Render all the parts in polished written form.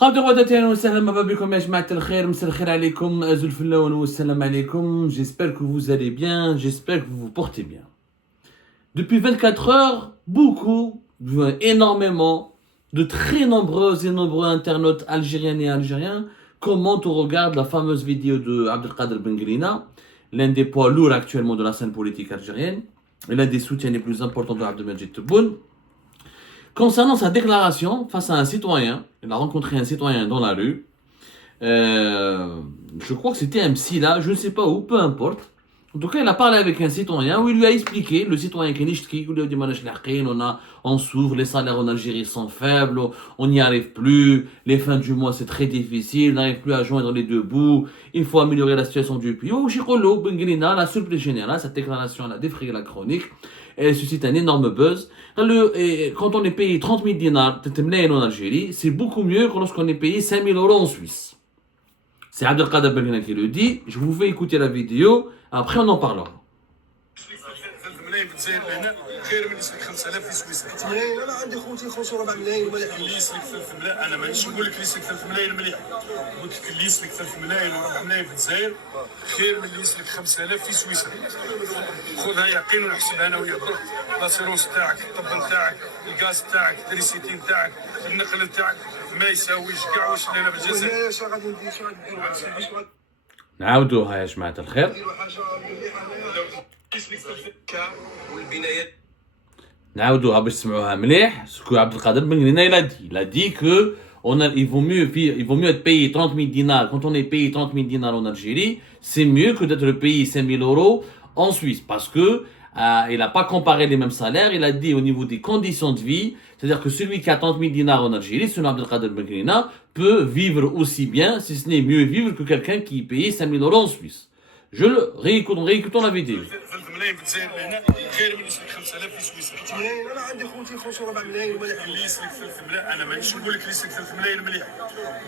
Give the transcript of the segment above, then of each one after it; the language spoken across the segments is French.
J'espère que vous allez bien, j'espère que vous vous portez bien. Depuis 24 heures, énormément, de très nombreux et nombreux internautes algériennes et algériens commentent ou regardent la fameuse vidéo de Abdelkader Bengrina, l'un des poids lourds actuellement de la scène politique algérienne, et l'un des soutiens les plus importants de Abdelmajid Tebboune, concernant sa déclaration face à un citoyen. Il a rencontré un citoyen dans la rue. Je crois que c'était un psy là, je ne sais pas où, peu importe. En tout cas, il a parlé avec un citoyen où il lui a expliqué, le citoyen qui on s'ouvre, les salaires en Algérie sont faibles, on n'y arrive plus, les fins du mois c'est très difficile, on n'arrive plus à joindre les deux bouts, il faut améliorer la situation du pays. Bengrina, la surprise générale, cette déclaration elle a défrayé la chronique, elle suscite un énorme buzz. Quand on est payé 30 000 dinars en Algérie, c'est beaucoup mieux que lorsqu'on est payé 5 000 euros en Suisse. C'est Abdelkader Bengrina qui le dit, je vous fais écouter la vidéo, après on en parlera. ملايين في الجزائر لهنا خير من يسلك 5000 في سويسرا. ملايين انا عندي خوتي يخلصوا 4 ملايين ومليح. اللي يسلك 3 ملايين انا مانيش نقول لك اللي يسلك 3 ملايين مليح. قلت لك اللي يسلك 3 ملايين و4 ملايين في الجزائر خير من اللي يسلك 5000 في سويسرا. خذها يقين ونحسبها انا وياك. لاسيرونس تاعك، الطب تاعك، الغاز تاعك، التريسيتي تاعك، النقل تاعك ما يساويش كاع واش لنا في الجزائر. هنايا اش غادي ندير شنو غادي ندير نعاودوها يا جماعة الخير. نعاودوها باش تسمعوها مليح. سكو عبد القادر Bengrina il a dit que il vaut mieux être payé 30 000 dinars. Quand on est payé 30 000 dinars en Algérie, c'est mieux que d'être payé 5 000 euros en Suisse. Parce que il n'a pas comparé les mêmes salaires. Il a dit au niveau des conditions de vie, c'est-à-dire que celui qui a 30 000 dinars en Algérie, selon Abdelkader Bengrina, peut vivre aussi bien, si ce n'est mieux vivre que quelqu'un qui paye 5 000 euros en Suisse. Je le réécoutons la vidéo. ملايين في الجزائر لهنا خير من يسلك 5000 في سويسرا. ملايين انا عندي خوتي يخلصوا 4 ملايين ومليح. اللي يسلك 3 ملايين انا مانيش نقول لك اللي يسلك 3 ملايين مليح.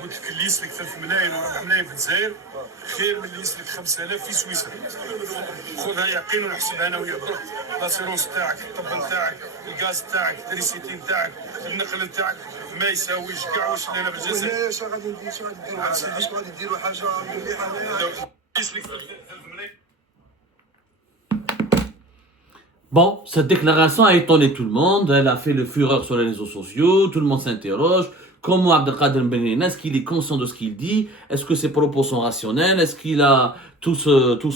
قلت لك اللي يسلك 3 ملايين و4 ملايين في الجزائر خير من اللي يسلك 5000 في سويسرا. خذها يقين ونحسبها انا وياك. لاسيرونس تاعك، الطب تاعك، الغاز تاعك، التريسيتي تاعك، النقل تاعك ما يساويش كاع واش لنا في الجزائر. هنايا اش غادي ندير شنو غادي نديروا حاجه مليحه. Bon, cette déclaration a étonné tout le monde, elle a fait le fureur sur les réseaux sociaux, tout le monde s'interroge, comment Abdelkader Bengrina, est-ce qu'il est conscient de ce qu'il dit, est-ce que ses propos sont rationnels, est-ce qu'il a tout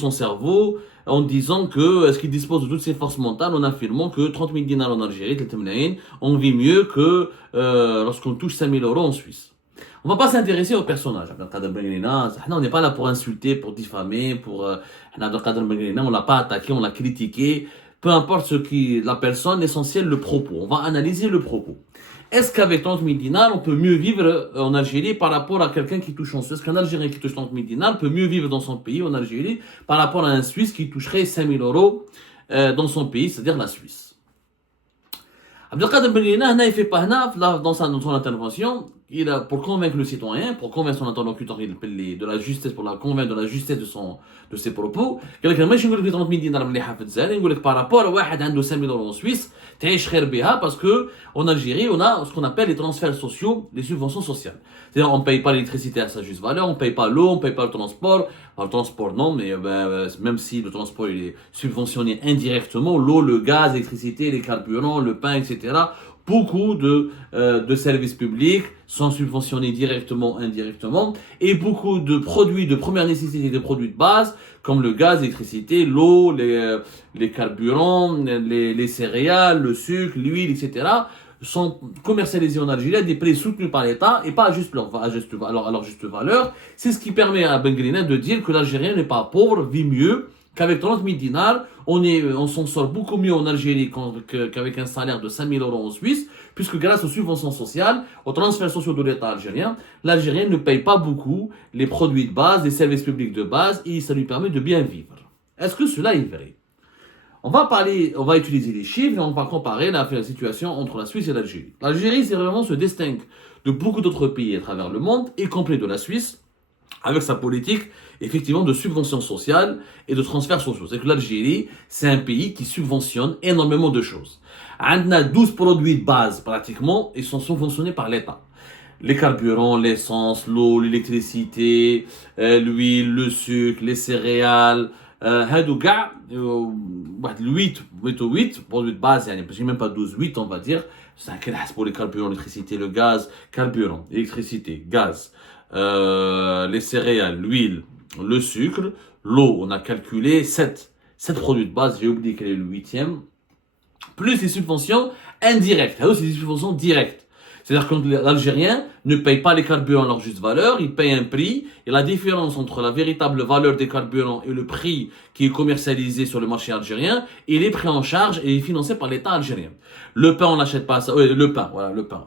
son cerveau, en disant que, est-ce qu'il dispose de toutes ses forces mentales, en affirmant que 30 000 dinars en Algérie, on vit mieux que lorsqu'on touche 5 000 euros en Suisse. On va pas s'intéresser au personnage. Abdelkader Bengrina, on n'est pas là pour insulter, pour diffamer, Abdelkader Bengrina, on l'a pas attaqué, on l'a critiqué. Peu importe la personne, l'essentiel, le propos. On va analyser le propos. Est-ce qu'avec 30 000 dinars, on peut mieux vivre en Algérie par rapport à quelqu'un qui touche en Suisse? Est-ce qu'un Algérien qui touche 30 000 dinars peut mieux vivre dans son pays, en Algérie, par rapport à un Suisse qui toucherait 5 000 euros dans son pays, c'est-à-dire la Suisse? Abdelkader Bengrina, dans son intervention, pour convaincre le citoyen, pour convaincre son interlocuteur de la justesse, pour la convaincre de la justesse de ses propos, il dit que 30 000 dinars par rapport à quelqu'un qui a 5 000 euros en Suisse, parce qu'en Algérie, on a ce qu'on appelle les transferts sociaux, les subventions sociales. C'est-à-dire on ne paye pas l'électricité à sa juste valeur, on ne paye pas l'eau, on ne paye pas le transport. Enfin, le transport non, mais même si le transport il est subventionné indirectement, l'eau, le gaz, l'électricité, les carburants, le pain, etc., beaucoup de services publics sont subventionnés directement, indirectement, et beaucoup de produits de première nécessité, des produits de base, comme le gaz, l'électricité, l'eau, les carburants, les céréales, le sucre, l'huile, etc., sont commercialisés en Algérie à des prix soutenus par l'État et pas à leur juste valeur. C'est ce qui permet à Bengrina de dire que l'Algérien n'est pas pauvre, vit mieux, qu'avec 30 000 dinars, on s'en sort beaucoup mieux en Algérie qu'avec un salaire de 5 000 euros en Suisse, puisque grâce aux subventions sociales, aux transferts sociaux de l'État algérien, l'Algérien ne paye pas beaucoup les produits de base, les services publics de base, et ça lui permet de bien vivre. Est-ce que cela est vrai? On va utiliser les chiffres et on va comparer la situation entre la Suisse et l'Algérie. L'Algérie, c'est vraiment se distingue de beaucoup d'autres pays à travers le monde, y compris de la Suisse, avec sa politique, effectivement, de subvention sociale et de transferts sociaux. C'est que l'Algérie, c'est un pays qui subventionne énormément de choses. On a 12 produits de base, pratiquement, ils sont subventionnés par l'État. les carburants, l'essence, l'eau, l'électricité, l'huile, le sucre, les céréales, هادو كاع واحد 8 produits de base يعني ماشي même pas 12 8 on va dire c'est pour les carburants, l'électricité, le gaz, carburant, électricité, gaz, les céréales, l'huile, le sucre, l'eau, on a calculé 7 produits de base, j'ai oublié quel est le 8e, plus les subventions indirectes, c'est des subventions directes. C'est-à-dire que l'Algérien ne paye pas les carburants à leur juste valeur, il paye un prix, et la différence entre la véritable valeur des carburants et le prix qui est commercialisé sur le marché algérien, il est pris en charge et est financé par l'État algérien. Le pain, on n'achète pas ça, le pain, voilà, le pain.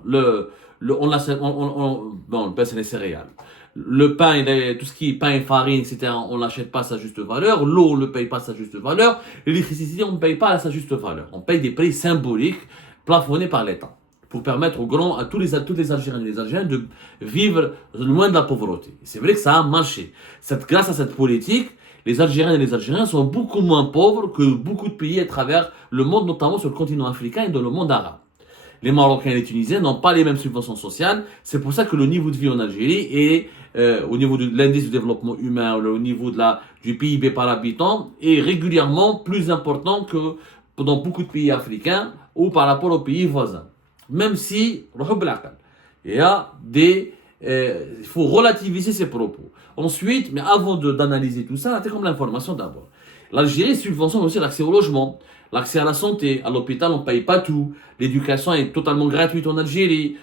On l'achète, bon, le pain, c'est les céréales. Le pain, tout ce qui est pain, farine, etc., on n'achète pas à sa juste valeur. L'eau, on ne paye pas à sa juste valeur. L'électricité, on ne paye pas à sa juste valeur. On paye des prix symboliques plafonnés par l'État pour permettre à tous les Algériens et les Algériens de vivre loin de la pauvreté. C'est vrai que ça a marché. Grâce à cette politique, les Algériens et les Algériens sont beaucoup moins pauvres que beaucoup de pays à travers le monde, notamment sur le continent africain et dans le monde arabe. Les Marocains et les Tunisiens n'ont pas les mêmes subventions sociales. C'est pour ça que le niveau de vie en Algérie est, au niveau de l'indice de développement humain, au niveau du PIB par habitant, est régulièrement plus important que dans beaucoup de pays africains ou par rapport aux pays voisins. Même si, il y a il faut relativiser ses propos. Ensuite, mais avant d'analyser tout ça, c'est comme l'information d'abord. L'Algérie subventionne aussi l'accès au logement, l'accès à la santé, à l'hôpital, on ne paye pas tout. L'éducation est totalement gratuite en Algérie.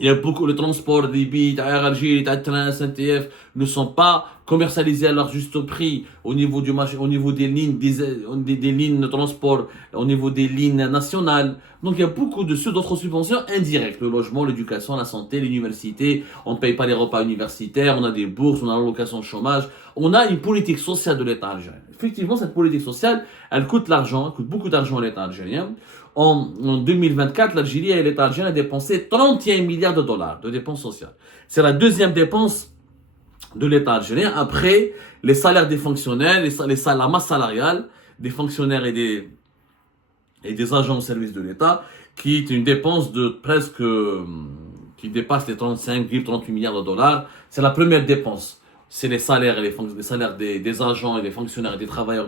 Il y a beaucoup de transports, des bits, Air Algérie, train, SNTF ne sont pas commercialisés à leur juste prix au niveau du marché, au niveau des lignes, des lignes de transport, au niveau des lignes nationales. Donc il y a beaucoup d'autres subventions indirectes. Le logement, l'éducation, la santé, l'université. On ne paye pas les repas universitaires, on a des bourses, on a l'allocation de chômage. On a une politique sociale de l'État algérien. Effectivement, cette politique sociale, elle coûte l'argent, elle coûte beaucoup d'argent à l'État algérien. En 2024, l'Algérie et l'État algérien a dépensé 31 milliards de dollars de dépenses sociales. C'est la deuxième dépense de l'État algérien après les salaires des fonctionnaires, la masse salariale des fonctionnaires et des agents au service de l'État, qui est une dépense de presque, qui dépasse les 35,38 milliards de dollars. C'est la première dépense. C'est les salaires, les salaires des agents et des fonctionnaires et des travailleurs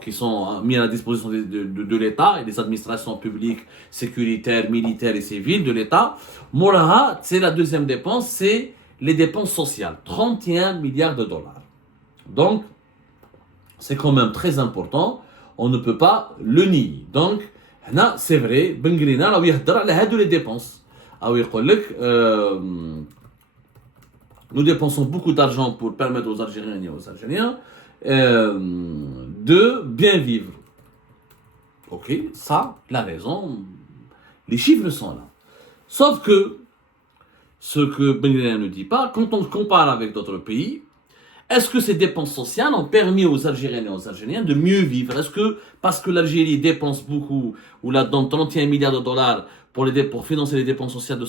qui sont mis à la disposition de l'État et des administrations publiques, sécuritaires, militaires et civiles de l'État. Moraha, c'est la deuxième dépense, c'est les dépenses sociales, 31 milliards de dollars. Donc, c'est quand même très important, on ne peut pas le nier. Donc, là, c'est vrai, Bengrina, là, il y a les dépenses. Nous dépensons beaucoup d'argent pour permettre aux Algériens et aux Algériens de bien vivre. Ok, ça, la raison, les chiffres sont là. Sauf que, ce que Bengrina ne dit pas, quand on compare avec d'autres pays, est-ce que ces dépenses sociales ont permis aux Algériens et aux Algériens de mieux vivre? Est-ce que, parce que l'Algérie dépense beaucoup, ou là, dans 31 milliards de dollars pour financer les dépenses sociales de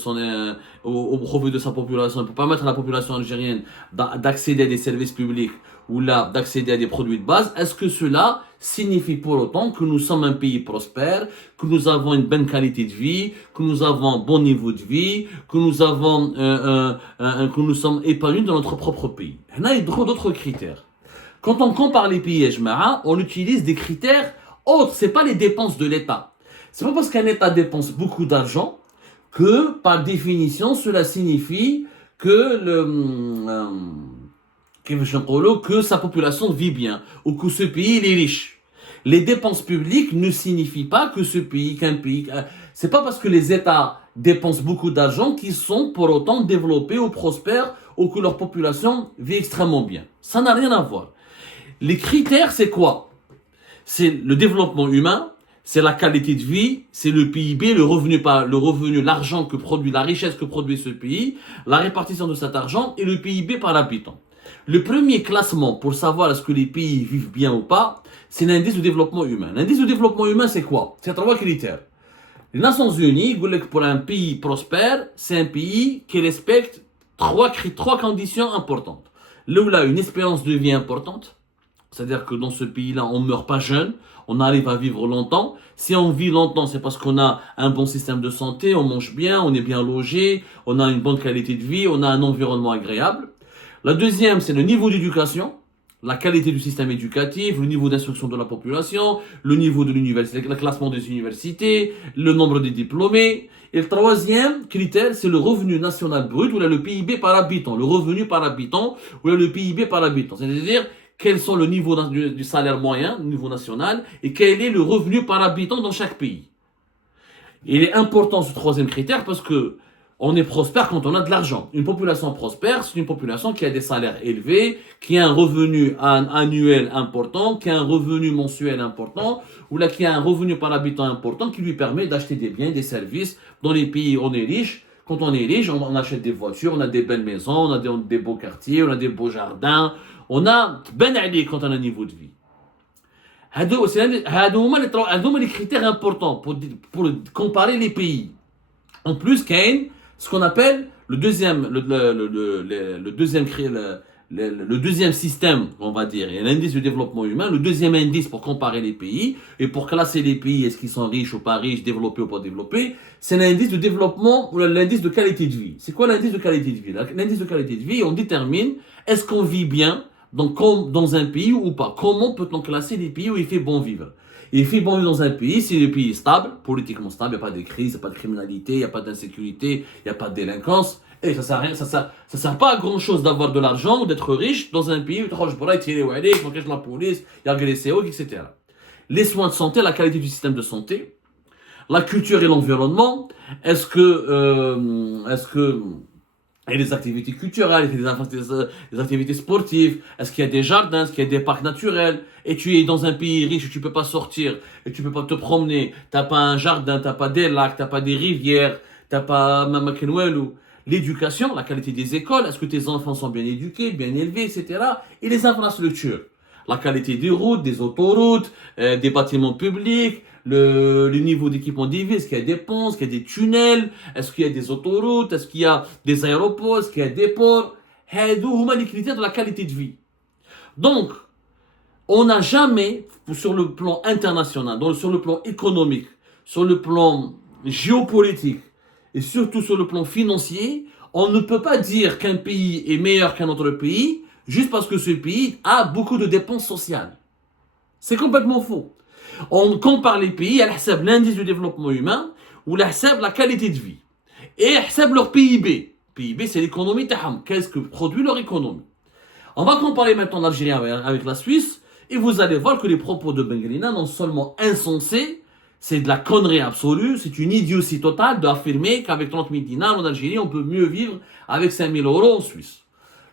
au profit de sa population, pour permettre à la population algérienne d'accéder à des services publics, ou là, d'accéder à des produits de base, est-ce que cela signifie pour autant que nous sommes un pays prospère, que nous avons une bonne qualité de vie, que nous avons un bon niveau de vie, que nous sommes épanouis dans notre propre pays? Il y a d'autres critères. Quand on compare les pays Ejma'a, on utilise des critères autres, c'est pas les dépenses de l'État. C'est pas parce qu'un État dépense beaucoup d'argent que, par définition, cela signifie que que sa population vit bien, ou que ce pays il est riche. Les dépenses publiques ne signifient pas que c'est pas parce que les États dépensent beaucoup d'argent qu'ils sont pour autant développés ou prospères, ou que leur population vit extrêmement bien. Ça n'a rien à voir. Les critères, c'est quoi? C'est le développement humain, c'est la qualité de vie, c'est le PIB, le revenu, l'argent que produit, la richesse que produit ce pays, la répartition de cet argent et le PIB par habitant. Le premier classement pour savoir est-ce que les pays vivent bien ou pas, c'est l'indice de développement humain. L'indice de développement humain, c'est quoi? C'est 3 critères. Les Nations Unies, pour un pays prospère, c'est un pays qui respecte 3 conditions importantes. Là où il a une espérance de vie importante, c'est-à-dire que dans ce pays-là, on ne meurt pas jeune, on arrive à vivre longtemps. Si on vit longtemps, c'est parce qu'on a un bon système de santé, on mange bien, on est bien logé, on a une bonne qualité de vie, on a un environnement agréable. La deuxième, c'est le niveau d'éducation, la qualité du système éducatif, le niveau d'instruction de la population, le niveau de l'université, le classement des universités, le nombre de diplômés. Et le troisième critère, c'est le revenu national brut, ou là, le PIB par habitant, le revenu par habitant, ou là, le PIB par habitant. C'est-à-dire, quels sont le niveau du salaire moyen, au niveau national, et quel est le revenu par habitant dans chaque pays. Il est important ce troisième critère parce que on est prospère quand on a de l'argent. Une population prospère, c'est une population qui a des salaires élevés, qui a un revenu annuel important, qui a un revenu mensuel important, ou là qui a un revenu par habitant important qui lui permet d'acheter des biens, des services. Dans les pays où on est riche, quand on est riche, on achète des voitures, on a des belles maisons, on a des beaux quartiers, on a des beaux jardins, on a ben ali quand on a un niveau de vie. هادو les critères importants pour comparer les pays. En plus, Kane, ce qu'on appelle le deuxième système, on va dire, il y a l'indice du développement humain, le deuxième indice pour comparer les pays et pour classer les pays, est-ce qu'ils sont riches ou pas riches, développés ou pas développés, c'est l'indice de développement ou l'indice de qualité de vie. C'est quoi l'indice de qualité de vie? L'indice de qualité de vie, on détermine est-ce qu'on vit bien dans un pays ou pas. Comment peut-on classer les pays où il fait bon vivre? Il fait bon vivre dans un pays si le pays est stable, politiquement stable, il n'y a pas de crise, il n'y a pas de criminalité, il n'y a pas d'insécurité, il n'y a pas de délinquance. Et ça sert pas à grand chose d'avoir de l'argent ou d'être riche dans un pays où tu as tiré la police, il y a agressé, etc. Les soins de santé, la qualité du système de santé, la culture et l'environnement, est-ce que il y a des activités culturelles, il y a des activités sportives, est-ce qu'il y a des jardins, est-ce qu'il y a des parcs naturels, et tu es dans un pays riche où tu peux pas sortir, et tu peux pas te promener, t'as pas un jardin, t'as pas des lacs, t'as pas des rivières, t'as pas Makenwelou. L'éducation, la qualité des écoles, est-ce que tes enfants sont bien éduqués, bien élevés, etc. Et les infrastructures, la qualité des routes, des autoroutes, des bâtiments publics, le niveau d'équipement des villes, est-ce qu'il y a des ponts, est-ce qu'il y a des tunnels, est-ce qu'il y a des autoroutes, est-ce qu'il y a des aéroports, est-ce qu'il y a des ports. هادو هما les critères de la qualité de vie. Donc, on n'a jamais, sur le plan international, donc sur le plan économique, sur le plan géopolitique, et surtout sur le plan financier, on ne peut pas dire qu'un pays est meilleur qu'un autre pays juste parce que ce pays a beaucoup de dépenses sociales. C'est complètement faux. On compare les pays à l'indice du développement humain ou à la qualité de vie. Et à leur PIB. PIB, c'est l'économie taham. Qu'est-ce que produit leur économie? On va comparer maintenant l'Algérie avec la Suisse et vous allez voir que les propos de Bengrina non seulement insensés, c'est de la connerie absolue, c'est une idiotie totale d'affirmer qu'avec 30 000 dinars en Algérie, on peut mieux vivre avec 5 000 euros en Suisse.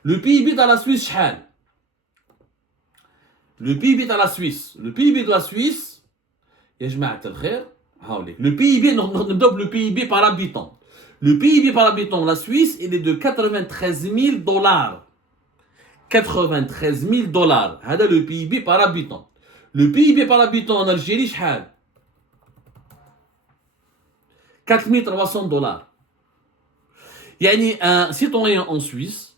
Le PIB dans la Suisse, شحال? Le PIB dans la Suisse. Le PIB de la Suisse, يا جماعة الخير, le PIB, le PIB par habitant. Le PIB par habitant de la Suisse, il est de 93 000 dollars. 93 000 dollars. C'est le PIB par habitant. Le PIB par habitant en Algérie, شحال? 4 300 dollars. Yani un citoyen en Suisse,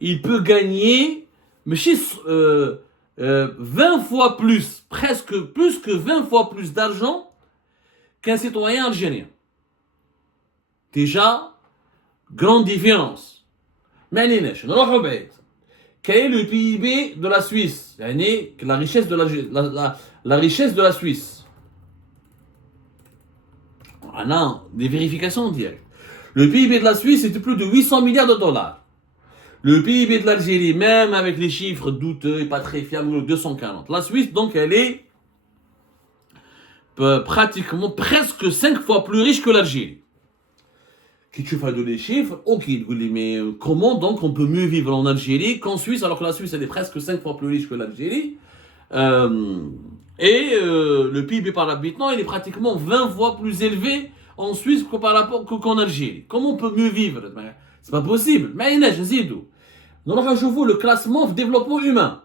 il peut gagner 20 fois plus, presque plus que 20 fois plus d'argent qu'un citoyen algérien. Déjà, grande différence. Mais quel est le PIB de la Suisse? La richesse de la Suisse. On a des vérifications directes. Le PIB de la Suisse était plus de 800 milliards de dollars. Le PIB de l'Algérie, même avec les chiffres douteux et pas très fiables, 240. La Suisse, donc, elle est pratiquement presque 5 fois plus riche que l'Algérie. Qui tu fais de les chiffres, ok, mais comment donc on peut mieux vivre en Algérie qu'en Suisse, alors que la Suisse, elle est presque 5 fois plus riche que l'Algérie. Le PIB par habitant, il est pratiquement 20 fois plus élevé en Suisse qu'en Algérie. Comment on peut mieux vivre? C'est pas possible. Mais il y a le classement de développement humain.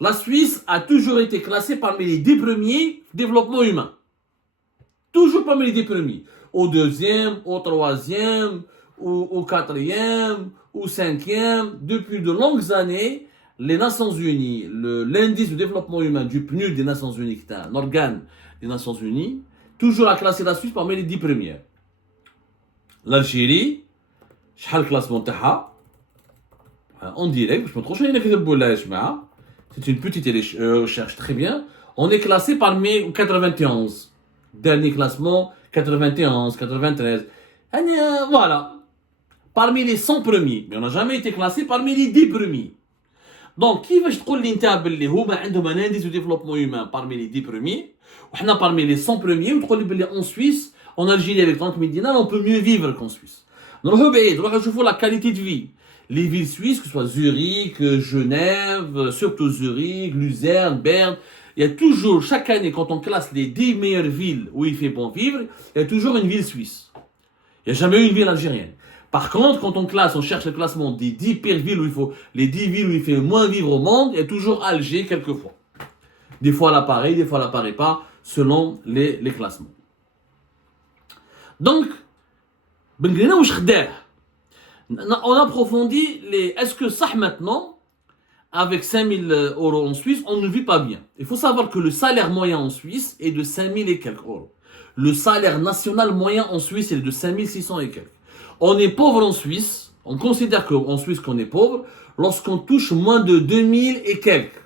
La Suisse a toujours été classée parmi les 10 premiers développement humain. Toujours parmi les 10 premiers. Au deuxième, au troisième, au quatrième, au cinquième. Depuis de longues années, les Nations Unies, l'indice de développement humain du PNUD des Nations Unies, qui est un organe des Nations Unies, toujours a classé la Suisse parmi les 10 premières. L'Algérie, شحال الكلاسمون تاعها en direct, je me trompe, c'est une petite recherche très bien. On est classé parmi 91. Dernier classement, 91, 93. Voilà. Parmi les 100 premiers. Mais on n'a jamais été classé parmi les 10 premiers. Donc, qui va تقول لي نتا باللي هما عندهم un indice de développement humain parmi les 10 premiers وحنا parmi les 100 premiers وتقول لي باللي en Suisse, en Algérie avec 30 000 dinars, on peut mieux vivre qu'en Suisse. نروحوا بعيد, نروحوا نشوفوا la qualité de vie. Les villes suisses, que ce soit Zurich, Genève, surtout Zurich, Luzerne, Berne, il y a toujours, chaque année, quand on classe les 10 meilleures villes où il fait bon vivre, il y a toujours une ville suisse. Il n'y a jamais eu une ville algérienne. Par contre, quand on classe, on cherche le classement des 10 pires villes où il faut, les 10 villes où il fait le moins vivre au monde, il y a toujours Alger quelquefois. Des fois elle apparaît, des fois elle apparaît pas, selon les classements. Donc, on approfondit les. Est-ce que ça maintenant, avec 5 000 euros en Suisse, on ne vit pas bien? Il faut savoir que le salaire moyen en Suisse est de 5 000 et quelques euros. Le salaire national moyen en Suisse est de 5 600 et quelques. On est pauvre en Suisse, on considère qu'en Suisse qu'on est pauvre, lorsqu'on touche moins de 2 000 et quelques.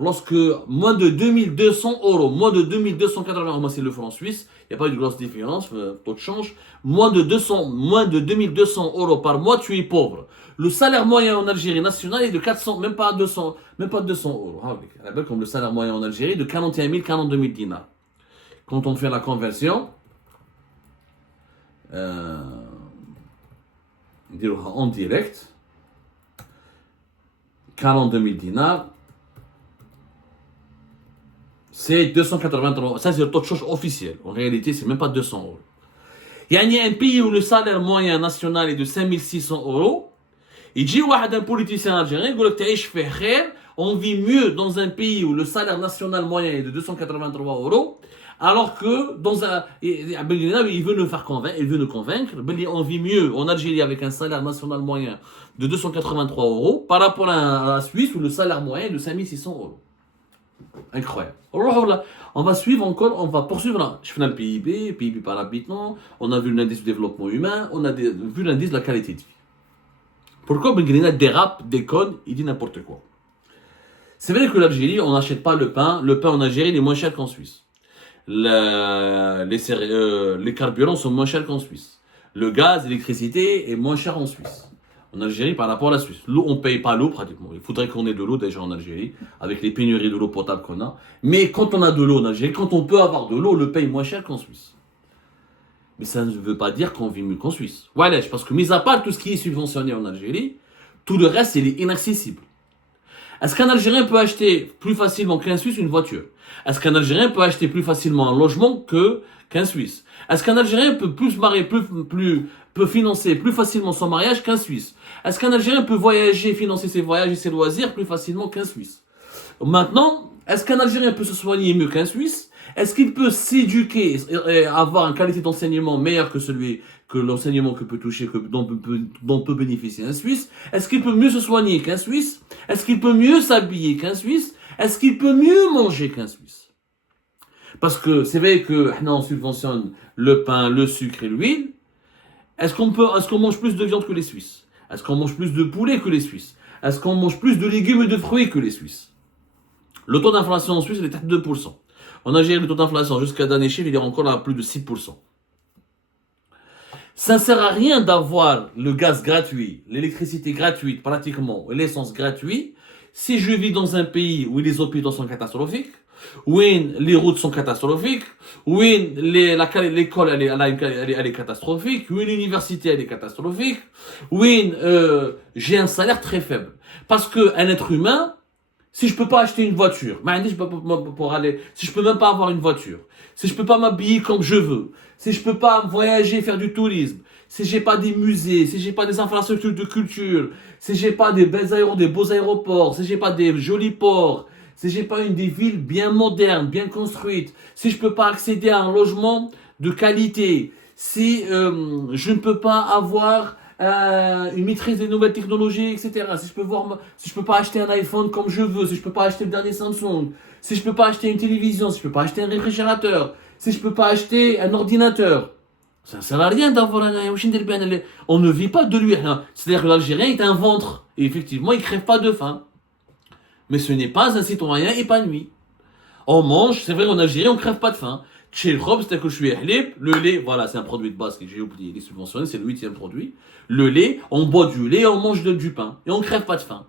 Lorsque moins de 2200 euros, moins de 2280 euros, moi c'est le franc suisse, il n'y a pas de grosse différence, taux de change, moins de 2200 euros par mois, tu es pauvre. Le salaire moyen en Algérie national est de 400, même pas 200 euros. Comme le salaire moyen en Algérie de 41 000, 42 000 dinars. Quand on fait la conversion, en direct, 42 000 dinars, c'est 283 euros. Ça, c'est le taux de change officiel. En réalité, c'est même pas 200 euros. Il y a un pays où le salaire moyen national est de 5 600 euros. Il dit un politicien algérien, on vit mieux dans un pays où le salaire national moyen est de 283 euros, alors que dans un. Il veut nous faire convaincre, on vit mieux en Algérie avec un salaire national moyen de 283 euros par rapport à la Suisse où le salaire moyen est de 5 600 euros. Incroyable. On va suivre encore, on va poursuivre. Je fais le PIB par habitant, on a vu l'indice du développement humain, on a vu l'indice de la qualité de vie. Pourquoi Bengrina dérape, déconne, il dit n'importe quoi? C'est vrai que l'Algérie, on n'achète pas le pain en Algérie il est moins cher qu'en Suisse. Les carburants sont moins chers qu'en Suisse. Le gaz, l'électricité est moins cher en Suisse. En Algérie par rapport à la Suisse. L'eau, on ne paye pas l'eau pratiquement. Il faudrait qu'on ait de l'eau déjà en Algérie, avec les pénuries de l'eau potable qu'on a. Mais quand on a de l'eau en Algérie, quand on peut avoir de l'eau, on le paye moins cher qu'en Suisse. Mais ça ne veut pas dire qu'on vit mieux qu'en Suisse. Voilà, parce que mis à part tout ce qui est subventionné en Algérie, tout le reste, il est inaccessible. Est-ce qu'un Algérien peut acheter plus facilement qu'un Suisse une voiture? Est-ce qu'un Algérien peut acheter plus facilement un logement qu'un Suisse? Est-ce qu'un Algérien peut peut financer plus facilement son mariage qu'un Suisse? Est-ce qu'un Algérien peut voyager, financer ses voyages et ses loisirs plus facilement qu'un Suisse? Maintenant, est-ce qu'un Algérien peut se soigner mieux qu'un Suisse? Est-ce qu'il peut s'éduquer et avoir une qualité d'enseignement meilleure que l'enseignement que peut toucher, dont peut bénéficier un Suisse? Est-ce qu'il peut mieux se soigner qu'un Suisse? Est-ce qu'il peut mieux s'habiller qu'un Suisse? Est-ce qu'il peut mieux manger qu'un Suisse? Parce que c'est vrai que on subventionne le pain, le sucre et l'huile. Est-ce qu'on mange plus de viande que les Suisses? Est-ce qu'on mange plus de poulet que les Suisses? Est-ce qu'on mange plus de légumes et de fruits que les Suisses? Le taux d'inflation en Suisse il est à 2%. En Algérie, le taux d'inflation jusqu'à dernier chiffre, il est encore à plus de 6%. Ça ne sert à rien d'avoir le gaz gratuit, l'électricité gratuite pratiquement, l'essence gratuite, si je vis dans un pays où les hôpitaux sont catastrophiques, où les routes sont catastrophiques, où l'école elle est catastrophique, où l'université elle est catastrophique, où j'ai un salaire très faible. Parce qu'un être humain, si je peux pas acheter une voiture, si je peux même pas avoir une voiture, si je peux pas m'habiller comme je veux, si je peux pas voyager, faire du tourisme, si j'ai pas des musées, si j'ai pas des infrastructures de culture, si j'ai pas des beaux aéroports, si j'ai pas des jolis ports, si j'ai pas des villes bien modernes, bien construites, si je peux pas accéder à un logement de qualité, si je ne peux pas avoir une maîtrise des nouvelles technologies, etc. Si je peux pas acheter un iPhone comme je veux, si je peux pas acheter le dernier Samsung, si je peux pas acheter une télévision, si je peux pas acheter un réfrigérateur, si je peux pas acheter un ordinateur, ça ne sert à rien d'avoir un... On ne vit pas de lui. C'est-à-dire que l'Algérien est un ventre. Et effectivement, il ne crève pas de faim. Mais ce n'est pas un citoyen épanoui. On mange, c'est vrai, en Algérie, on ne crève pas de faim. Chez le Khob, c'est-à-dire que je suis le lait, voilà, c'est un produit de base que j'ai oublié, il est subventionné, c'est le 8e produit. Le lait, on boit du lait, on mange du pain. Et on ne crève pas de faim.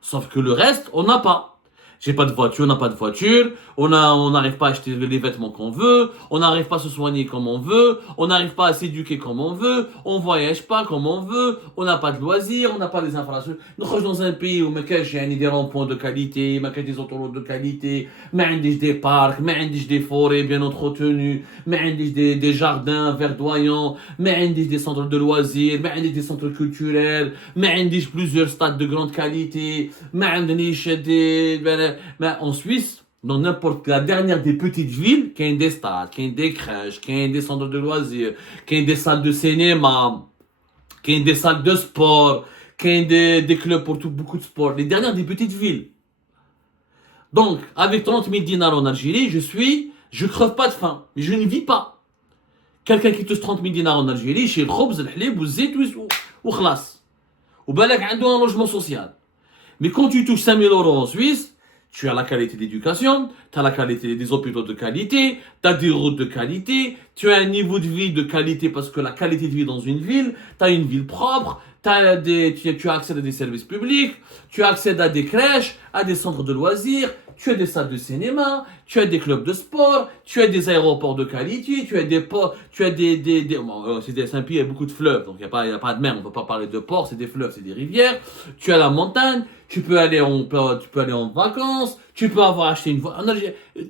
Sauf que le reste, on n'a pas. J'ai pas de voiture, on n'a pas de voiture, on n'arrive pas à acheter les vêtements qu'on veut, on n'arrive pas à se soigner comme on veut, on n'arrive pas à s'éduquer comme on veut, on voyage pas comme on veut, on n'a pas de loisirs, on n'a pas les infrastructures. Nous sommes dans un pays où il y a des ronds-points de qualité, des autoroutes de qualité, des parcs, des forêts bien entretenues, des jardins verdoyants, des centres de loisirs, des centres culturels, plusieurs stades de grande qualité, mais en Suisse, dans n'importe la dernière des petites villes, qu'il y ait des stades, qu'il y ait des crèches, qu'il y ait des centres de loisirs, qu'il y ait des salles de cinéma, qu'il y ait des salles de sport, qu'il y ait des clubs pour beaucoup de sport. Les dernières des petites villes. Donc, avec 30 000 dinars en Algérie, je creve pas de faim, mais je ne vis pas. Quelqu'un qui touche 30 000 dinars en Algérie, chez le khobz, le halib, le zait, ou khlas. Ou balak, il a un logement social. Mais quand tu touches 5 000 euros en Suisse, tu as la qualité d'éducation, tu as la qualité des hôpitaux de qualité, tu as des routes de qualité, tu as un niveau de vie de qualité parce que la qualité de vie dans une ville, tu as une ville propre, tu as accès à des services publics, tu as accès à des crèches, à des centres de loisirs, tu as des salles de cinéma, tu as des clubs de sport, tu as des aéroports de qualité, tu as des ports, c'est un pays, il y a beaucoup de fleuves, donc il n'y a pas de mer, on ne peut pas parler de ports, c'est des fleuves, c'est des rivières, tu as la montagne, tu peux aller en vacances, tu peux avoir acheté une voiture,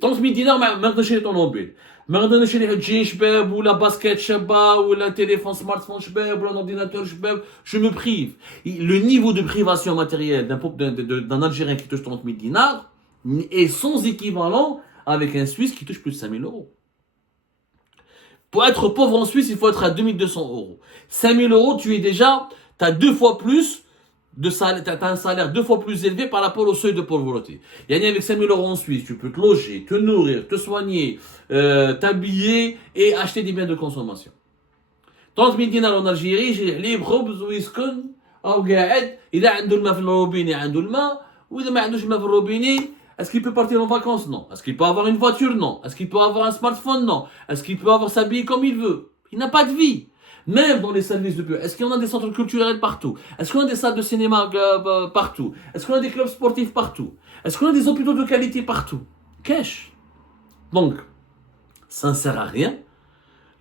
30 000 dinars, ما نقدرش نشري طوموبيل, ما نقدر نشري جين شباب ولا باسكت شابة ولا téléphone smartphone شباب ولا ordinateur شباب, je me prive. Le niveau de privation matérielle d'un Algérien qui touche 30 000 dinars est sans équivalent avec un Suisse qui touche plus de 5 000 euros. Pour être pauvre en Suisse, il faut être à 2 200 euros. 5 000 euros, tu as 2 fois plus de salaire, tu as un salaire 2 fois plus élevé par rapport au seuil de pauvreté. Avec 5 000 euros en Suisse, tu peux te loger, te nourrir, te soigner, t'habiller et acheter des biens de consommation. 30 000 dinars en Algérie, j'ai libre, خبز ويسكن أو قاعد, إذا عنده الماء في الروبيني عنده الماء, وإذا ما عندوش الماء في الروبيني, est-ce qu'il peut partir en vacances? Non. Est-ce qu'il peut avoir une voiture? Non. Est-ce qu'il peut avoir un smartphone? Non. Est-ce qu'il peut s'habiller comme il veut? Il n'a pas de vie. Même dans les services de bureau. Est-ce qu'il y en a des centres culturels partout? Est-ce qu'on a des salles de cinéma partout? Est-ce qu'on a des clubs sportifs partout? Est-ce qu'on a des hôpitaux de qualité partout? Cash. Donc, ça ne sert à rien.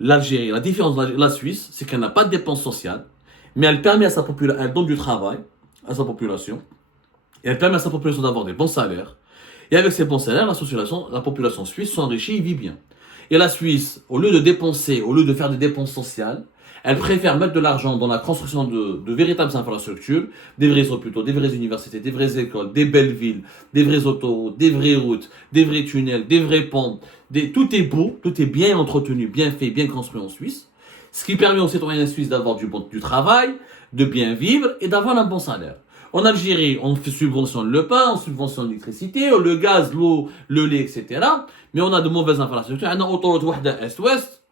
L'Algérie, la différence de la Suisse, c'est qu'elle n'a pas de dépenses sociales, mais elle permet à sa population, elle donne du travail à sa population, et elle permet à sa population d'avoir des bons salaires. Et avec ces bons salaires, la population suisse s'enrichit et vit bien. Et la Suisse, au lieu de faire des dépenses sociales, elle préfère mettre de l'argent dans la construction de véritables infrastructures, des vrais hôpitaux, des vraies universités, des vraies écoles, des belles villes, des vraies autoroutes, des vraies routes, des vrais tunnels, des vrais ponts. Tout est beau, tout est bien entretenu, bien fait, bien construit en Suisse. Ce qui permet aux citoyens suisses d'avoir du travail, de bien vivre et d'avoir un bon salaire. En Algérie, on subventionne le pain, on subventionne l'électricité, le gaz, l'eau, le lait, etc. Mais on a de mauvaises infrastructures. On a autoroute est-ouest,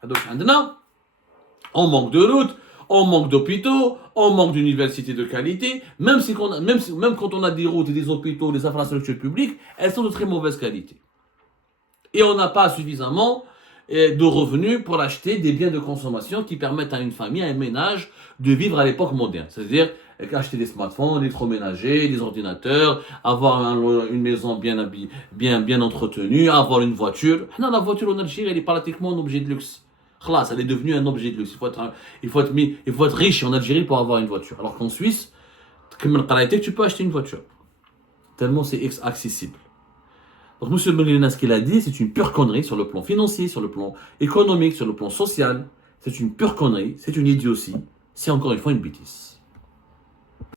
on manque de routes, on manque d'hôpitaux, on manque d'universités de qualité. Même quand on a des routes et des hôpitaux, des infrastructures publiques, elles sont de très mauvaise qualité. Et on n'a pas suffisamment de revenus pour acheter des biens de consommation qui permettent à une famille, à un ménage, de vivre à l'époque moderne. C'est-à-dire acheter des smartphones, des électroménagers, des ordinateurs, avoir une maison bien entretenue, avoir une voiture. Non, la voiture en Algérie, elle est pratiquement un objet de luxe. Khlas, elle est devenue un objet de luxe. Il faut être riche en Algérie pour avoir une voiture. Alors qu'en Suisse, tu peux acheter une voiture. Tellement c'est accessible. Donc M. Benguelina, ce qu'il a dit, c'est une pure connerie sur le plan financier, sur le plan économique, sur le plan social. C'est une pure connerie, c'est une idiotie. C'est encore une fois une bêtise.